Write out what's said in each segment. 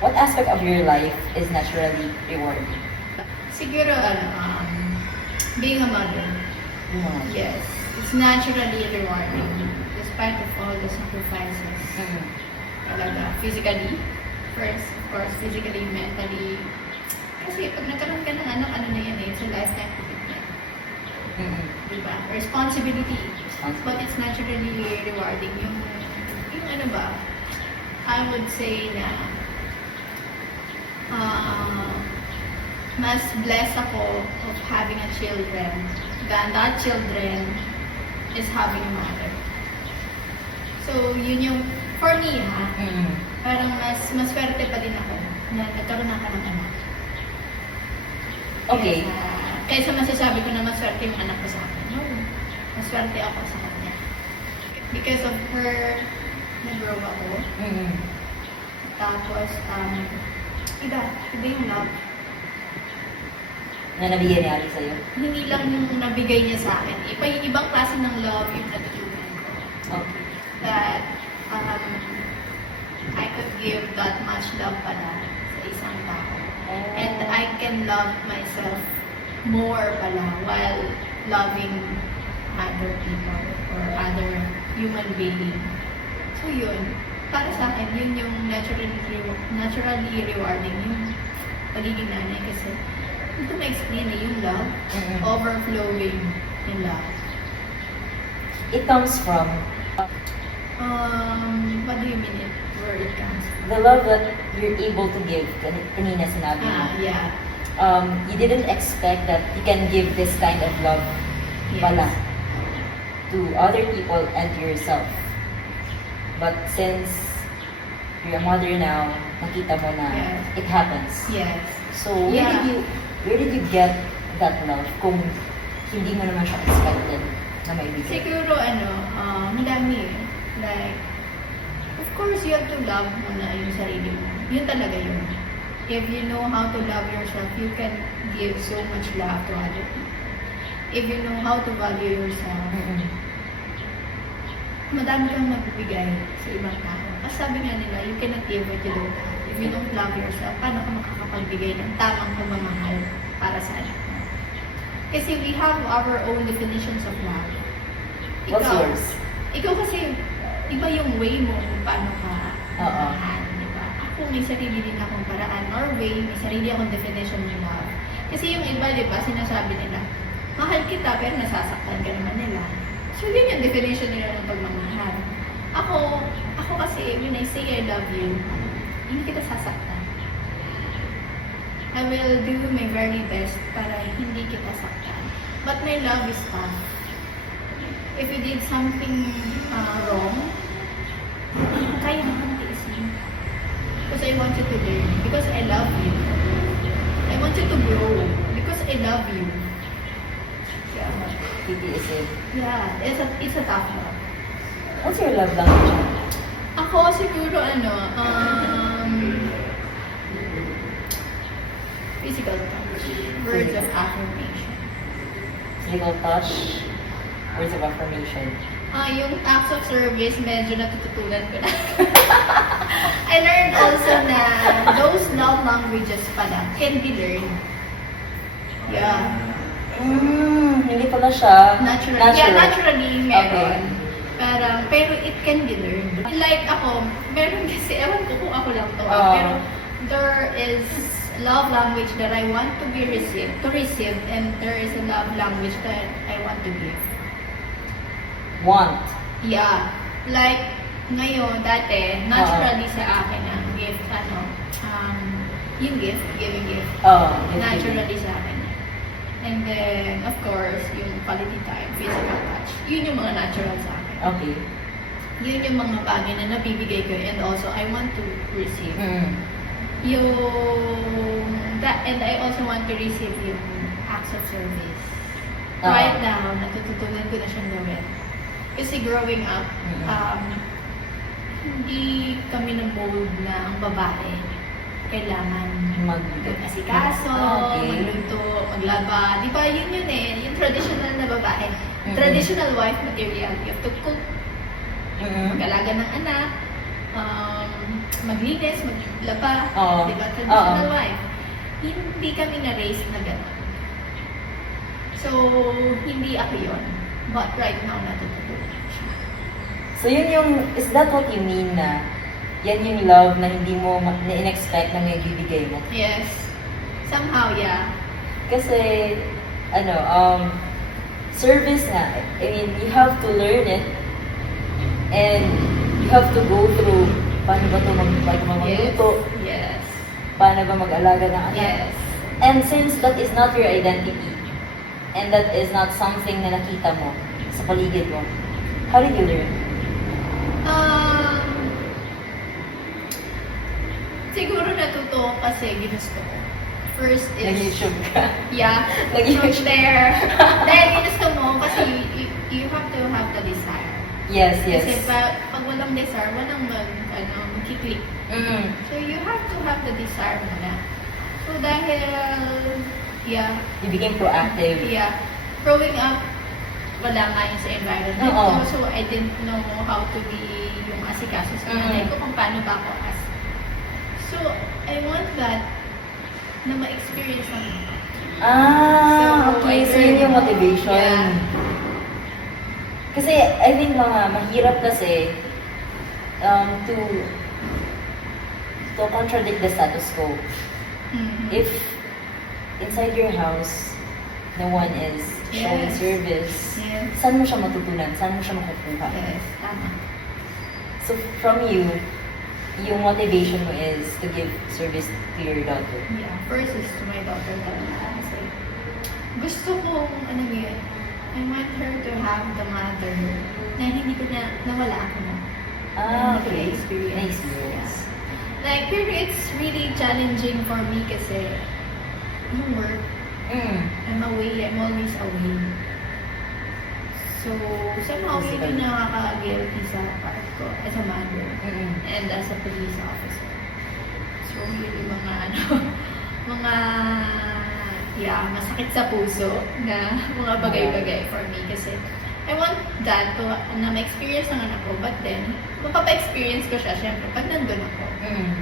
What aspect of your life is naturally rewarding? Siguro, being a mother. Yes. It's naturally rewarding. Despite of all the sacrifices. Talaga. Physically. First, of course, physically, mentally. Kasi pag nagkaroon ka ng anak, ano na yan eh, it's a lifetime commitment. Diba? Responsibility. But it's naturally rewarding. Yung ano ba, I would say na mas blessed ako of having a children than that children is having a mother. So, yun yung, for me parang mas swerte pa din ako na nagkaroon ako ng anak. Okay. Kaysa masasabi ko na maswerte yung anak ko sa akin. No, maswerte ako sa kanya. Because of her, nag-grow ako. Tapos, iba yung love. Na nabigyan ni Ali sa'yo? Hindi lang yung nabigay niya sa akin. Yung ibang klase ng love yung natutunan ko. Okay. That I could give that much love pala sa isang tao. And I can love myself more pala while loving other people or other human being. So yun, para sa akin, yun yung naturally rewarding yung pagiging nanay kasi ito ma-explain eh, yung love, overflowing yung love. It comes from What do you mean it? Where it comes from? the love that you're able to give. Kanina sinabi mo. Yeah. You didn't expect that you can give this kind of love pala to other people and to yourself. But since you're a mother now, nakita mo na it happens. Yes. So where did you get that love kung hindi mo naman siya expected na may bigay? Siguro madami eh. Like, of course, you have to love mo na yung sarili mo. Yun talaga yun. If you know how to love yourself, you can give so much love to other people. If you know how to value yourself, madami kang magbibigay sa ibang tao. Kasi sabi nga nila, you cannot give what you don't have. If you don't love yourself, paano ka makakapagbigay ng tamang pagmamahal para sa anak mo? Kasi we have our own definitions of love. What's yours? Ikaw kasi, iba yung way mo kung paano ka mahal, di ba? Ako may sarili din akong paraan or way, may sarili akong definition ng love. Kasi yung iba, di ba, sinasabi nila, mahal kita pero nasasaktan ka naman nila. So yun yung definition nila ng pagmamahal. Ako kasi, when I say I love you, hindi kita sasaktan. I will do my very best para hindi kita saktan. But my love is tough. If you did something wrong, kaya mo kang tiisin. Because I want you to learn. Because I love you. I want you to grow. Because I love you. Yeah. Titiisin. Yeah, it's a tough love. What's your love language? Ako siguro physical touch. Words of affirmation. Physical touch, words of affirmation. Yung acts of service, medyo natututunan ko na. I learned also na those love languages pala can be learned. Yeah. Hindi pala siya Naturally. Yeah, naturally meron. Okay. Pero it can be learned. Like ako, meron kasi, ewan ko kung ako lang to. Pero there is love language that I want to receive, and there is a love language that I want to give. Want. Yeah. Like, ngayon, dati, naturally sa akin ang gift, yung gift, giving gift. Naturally sa akin. And then, of course, yung quality time, physical touch. Yun yung mga natural sa akin. Okay. Yun yung mga bagay na nabibigay ko, and also, I want to receive. And I also want to receive yung acts of service. Right now, natututunan ko na siyang gawin. Kasi growing up, hindi kami na-mold na ang babae kailangan mag-asikaso, magluto, maglaba. Di ba yun eh, yung traditional na babae. Traditional wife material. You have to cook, mag-alaga ng anak, maglinis, maglaba, Oo. diba? Traditional Oo. wife. Hindi kami na-raise na gano'n. So, hindi ako yun. But right now, natutunan ko siya. So yun yung, is that what you mean na yan yung love na hindi mo na-in-expect na may bibigay mo? Yes. Somehow, yeah. Kasi, service nga, I mean, you have to learn it and you have to go through paano ba ito magluto, Yes. paano ba mag-alaga ng anak. Yes. And since that is not your identity, and that is not something na nakita mo sa paligid mo, how did you learn? Siguro natuto ko kasi ginusto ko. First is... Nag-YouTube ka? Yeah. Nag-YouTube. From there. Dahil ginusto mo kasi you have to have the desire. Yes, yes. Kasi pag walang desire, walang mag-click. So you have to have the desire muna. So dahil, yeah. You became proactive. Yeah. Growing up, wala nga yun sa environment Oo. ko. So I didn't know how to be yung asikaso sa nanay ko kung paano ba ako as. So I want that na ma-experience naman ako. Okay. So yun yung motivation. Yeah. Kasi I think mahirap kasi to contradict the status quo. Mhm. If inside your house, no one is showing Yes. service, Yes. saan mo siya matutunan? Saan mo siya makukuha? Yes, tama. So from you, yung motivation mo is to give service to your daughter. Yeah, first is to my daughter talaga. Kasi gusto kong, I want her to have the mother na hindi ko nawala ako na. Okay. Na-experience. Na-experience. Like, pero it's really challenging for me kasi yung work, I'm away, I'm always away. So, somehow yun yung nakaka-guilty sa part ko as a mother and as a police officer. So, yun yung masakit sa puso na mga bagay-bagay for me kasi I want that to, na ma-experience ng anak ko, but then, mapapa-experience ko siya, syempre, pag nandun ako.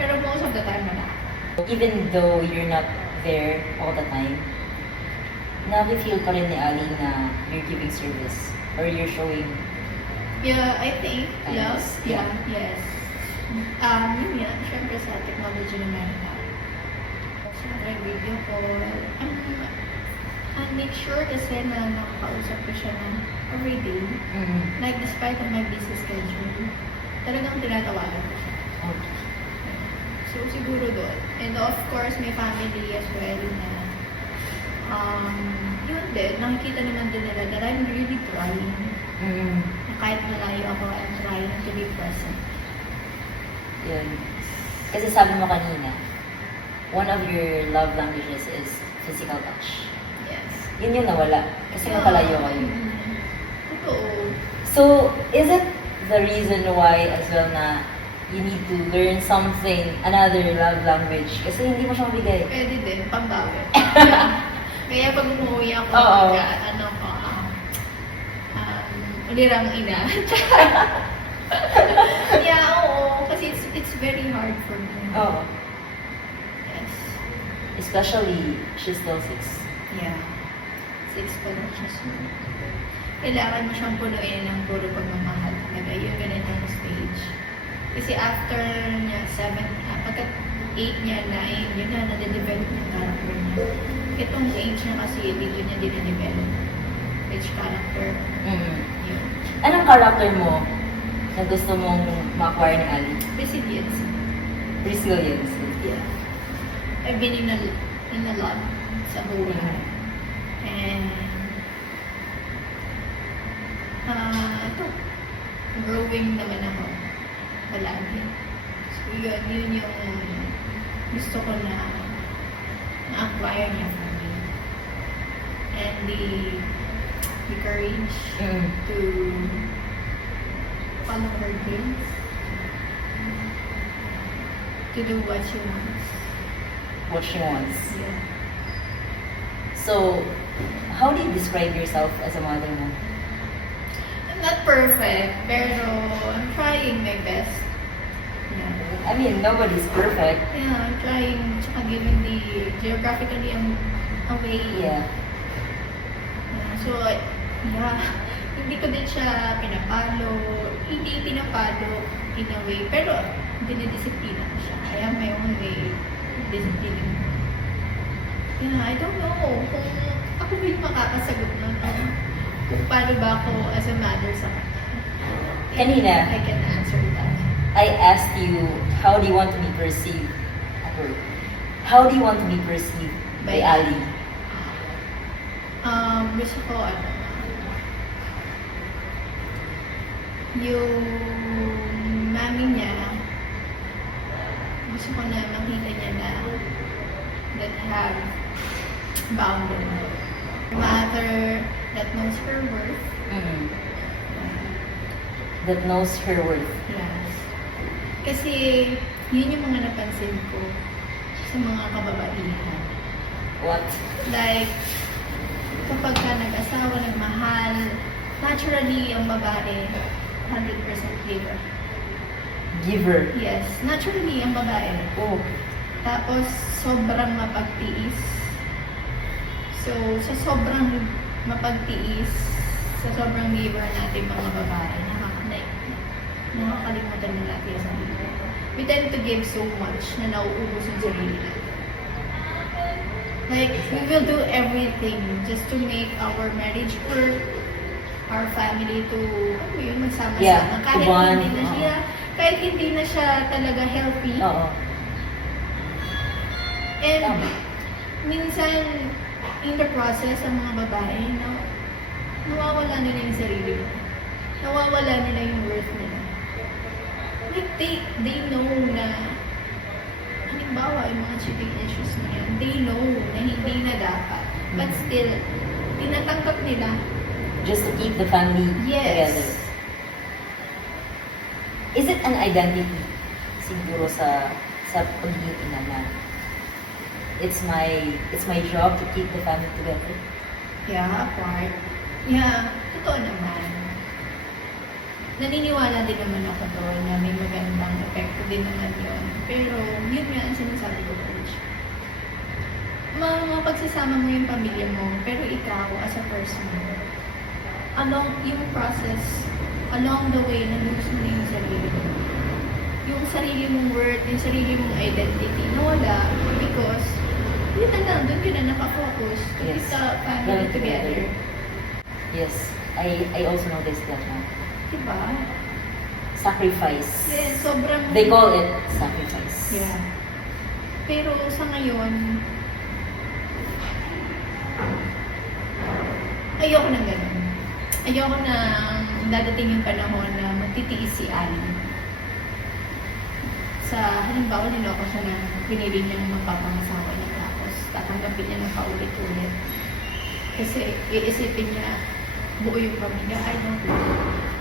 Pero most of the time, wala ako. Even though you're not there all the time, na-feel pa rin ni Ali na you're giving service or you're showing. Yeah, I think, Kindness. yes. Yes. Yun yan, syempre sa technology naman. Syempre, video call. Make sure kasi na nakakausap ko siya na everyday. Like, despite of my busy schedule, talagang tinatawagan ko siya. Okay. So, siguro doon. And of course, may family as well na yun din, nakikita naman din nila that I'm really trying. Na kahit malayo ako, I'm trying to be present. Yun. Kasi sabi mo kanina, one of your love languages is physical touch. Yes. Yun yung nawala. Kasi mapalayo kayo. Totoo. So, is it the reason why as well na you need to learn something, another love language? Kasi hindi mo siya mabigay. Pwede din, pambawi. Kaya pag umuwi ako, Oo. ulirang ina. Yeah, oo. Kasi it's very hard for me. Oo. Yes. Especially, she's still 6. Yeah. 6 pa lang siya. So, kailangan mo siyang punuin ng puro pagmamahal. Talaga, yung ganitong stage. Kasi after niya, 7, pagka 8 niya, 9, yun na, nade-develop yung character niya. Itong age niya kasi, dito niya dine-develop. Which character, yun. Anong character mo na gusto mong ma-acquire ni Ali? Resilience. Resilience. Yeah. I've been in a lot sa buhay. And, ito, growing naman ako palagi. So, yun yung gusto ko na na-acquire niya for me. And the courage to follow her dreams, to do what she wants. What she wants. Yeah. So, how do you describe yourself as a mother mo? I'm not perfect, pero I'm trying my best. I mean, nobody's perfect. Yeah, trying, tsaka given the geographically away. Yeah. So, yeah, hindi ko din siya pinapalo, hindi pinapalo in a way, pero dinidisiplina ko siya. I have my own way of disciplining. Yeah, I don't know kung ako ba yung makakasagot nun, kung paano ba ako as a mother sa kanya. Kanina. I can answer that. I asked you, how do you want to be perceived at work? How do you want to be perceived by Ali? Gusto ko, yung mami niya, gusto ko na makita niya na that have boundary. Mother that knows her worth. Mm. That knows her worth. Yes. Kasi, yun yung mga napansin ko sa mga kababaihan. What? Like, kapag ka nag-asawa, nagmahal, naturally, ang babae, 100% giver. Giver. Yes, naturally, ang babae. Oh. Tapos, sobrang mapagtiis. So, sa sobrang mapagtiis, sa sobrang giver natin mga babae, nakakalimutan na natin yung sarili. We tend to give so much na nauubos yung sarili natin. Like, we will do everything just to make our marriage work, our family to, ano yun, magsama-sama. Yeah, Kahit to bond. hindi na siya, kahit hindi na siya talaga healthy. Oo. And, Tama. minsan, in the process, ang mga babae, nawawala nila yung sarili nila. Nawawala nila yung worth nila. Like, they know na, halimbawa, yung mga cheating issues na yan, they know na hindi na dapat. But still, tinatanggap nila. Just to keep the family Yes. together. Is it an identity siguro sa pagiging ina na it's my job to keep the family together? Yeah, part. Yeah, totoo naman. Naniniwala din naman ako doon na may magandang epekto din naman yun. Pero, yun nga ang sinasabi ko, coach. Mapagsasama mo yung pamilya mo, pero ikaw, as a person, along yung process, along the way, nalulus mo na yung sarili mo. Yung sarili mong worth, yung sarili mong identity, nawala because, yun na lang, doon ka na nakafocus to keep the family together. Yes, I also noticed that now. Diba? Sacrifice. Yes, sobrang... They call it sacrifice. Yeah. Pero sa ngayon, ayoko na ganun. Ayoko na dadating yung panahon na magtitiis si Annie. Sa halimbawa, niloko siya na pinili niyang magpapangasawa niya tapos tatanggapin niya ng paulit-ulit. Kasi iisipin niya buo yung pamilya. I don't know.